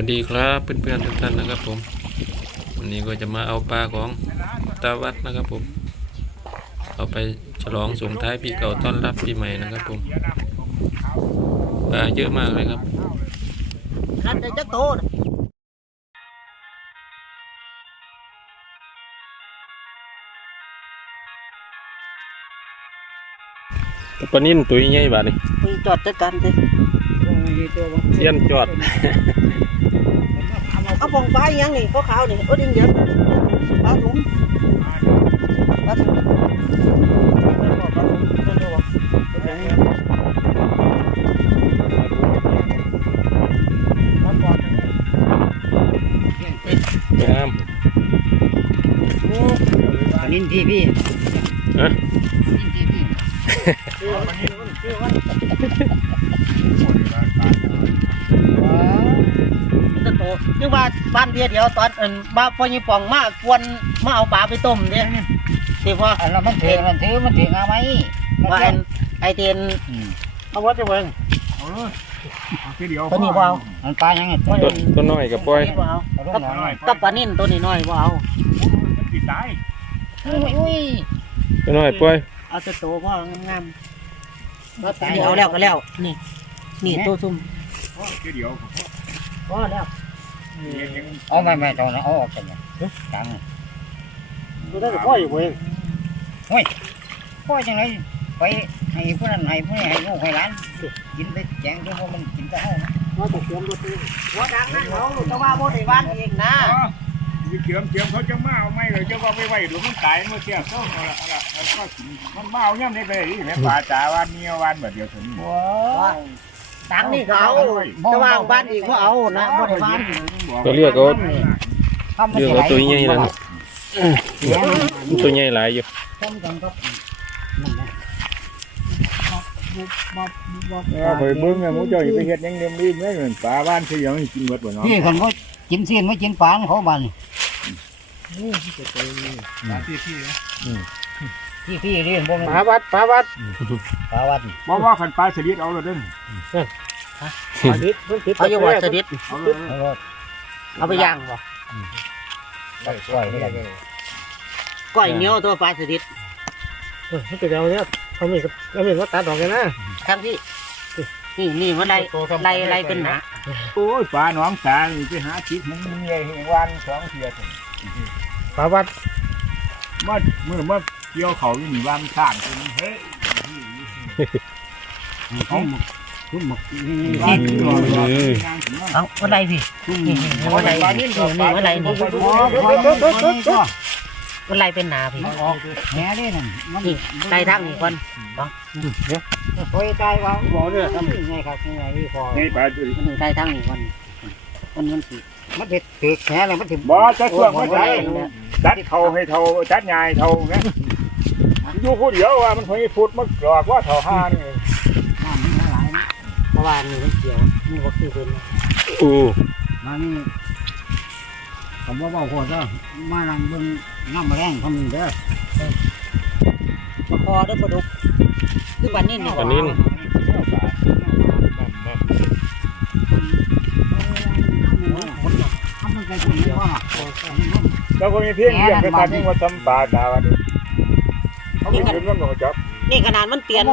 วัสดีครับเพื่อนๆทุกท่านนะครับผม วันนี้ก็จะมาเอาปลาของตาวัดนะครับผม เอาไปฉลองส่งท้ายปีเก่าต้อนรับปีใหม่นะครับผมปลาเยอะมากเลยครับนั่นได้จักโตน่ะปลานิ่นตัวใหญ่บาดนี่มีจอดจัดการสิเทียนจอด เอาปองปลาอีหยังนี่ขาวนี่โอ้ดินเยียบปลาถุงปลาถุงปลาถุงปลาถุงปลาถุงตัวงามอันนี้ที่พี่ฮะที่พี่มันจะโต ยังว่าบ้านเดียวเดียวตอนเอิ้นบ้าพ่อยี่ปองมากวนมาเอาปลาไปต้มเด้สิพ่ออันนั้นมันถือมันถือมันถือเอาไหมว่าอันไอเตียนเอาวัดจะเบิ่งตัวนี้บ่เอามันปลายังไงตัวตัวนี้ตัวน้อยกับปล่อยบ่เอาเอาลูกกับหน่อยกับปลานิ่นตัวนี้น้อยบ่เอาอุ้ยอุ้ยตัวน้อยปล่อยเอาแต่โตพ่องามๆแล้วตัวนี้เอาแล้วก็แล้วนี่นี่ตัวซุ่มพอแล้ว เอาไม่ไม่ตรงนั้นเอาออกจากเนี่ยจังตัวนั้นก็พ่ออยู่เว้ยพ่อจังไรไปให้ผู้นั้นให้ผู้นี้ให้ลูกให้หลานกินไปแจงที่พวกมันกินแต่เฮานะว่าจะเตรียมตัวซื้อว่าดังนั่นเขาจะว่าบ่ได้บ้านเองนะเจียมเจียมเขาจะมาเอาไม่เลยจะว่าไม่ไหวหรือมันตายมันเสียเขาเอาละเอาละเอาก็กินมันมาเอาย่ำได้ไปดิแม่ป่าจ๋าวันเมียวันแบบเดียวเท่านี้ว่าดังนี่เขาเอาจะว่าบ้านอีกว่าเอานะบ่ได้บ้านตัวเลือกเอาทำมันเลือกสิไหลเอาตัวใหญ่นั่นมันตัวใหญ่หลายอยู่ทำกันก็นั่นนะเอาไปเบิ้งไงมูเจ้าอย่าไปเฮ็ดหยังเดิมรีบเลยเหมือนป่าบ้านคือยังกินหมดบ่เนาะพี่คนเขากินเสี้ยนไม่กินปลาเขาบ้านที่ที่ที่ พี่เรียนพวกมันปลาวัดปลาวัดปลาวัดบ่ว่าขันปลาสลิดเอาเลยเด้อเอาอยู่วัดสดิษเอาเลยเอารถเอาไปย่างบ่ตัดกล้วยนี่แหละก้อยเหนียวตัวปลาสดิษมันจะเอาเนี่ยเขาไม่เขาไม่ว่าตัดออกกันนะทั้งที่นี่นี่มันไล่ไล่ไล่เป็นหนาโอ้ยปลาหนองสานี่ไปหาชิดมันเมียเห็นวันสองเทียถึงปลาวัดมาเมื่อเมื่อเกี่ยวเขาอยู่นี่ว่ามันข้างจนเฮ้ยเขาหมทุกหมกบ้านรอรอเอามันไล่พี่นี่นี่มันไล่ปลานี่นิ่นี่มันไล่นี่อ๋อพอแล้วพอแล้วก็มันไล่เป็นหนาพี่แหน่ได้นั่นมันนี่ไล่ทางนี่ก่อนโอ้ยตายวางบ่เนี่ยทำยังไงครับยังไงพี่พอนี่ไปมันไล่ทางนี่ก่อนมันมันสิมันเด็ดถือแหน่แล้วมันถึงบ่จะช่วงมาใส่จัดเขาให้เท่าจัดใหญ่เท่าเนี่ย อยู่ผู้เดียวว่ามันคงฟุดมันกรอกว่าเท่าห้านี่น้ำมันหลายนะเพราะว่านี่มันเกี่ยวนี่ก็คือเป็นอู้มานี่ผมว่าบอกคนก็มานั่งเบิ่งน้ำแรงทำเด้อปลาคอเด้อปลาดุกคือปลานิ่นนี่ปลานิ่นทำมันไปคนเดียวอะแล้วก็มีเพียงเรียกไปทำให้ว่าทำปลาตาวันนี้เขาเป็ นี่ขนาดมันเตียน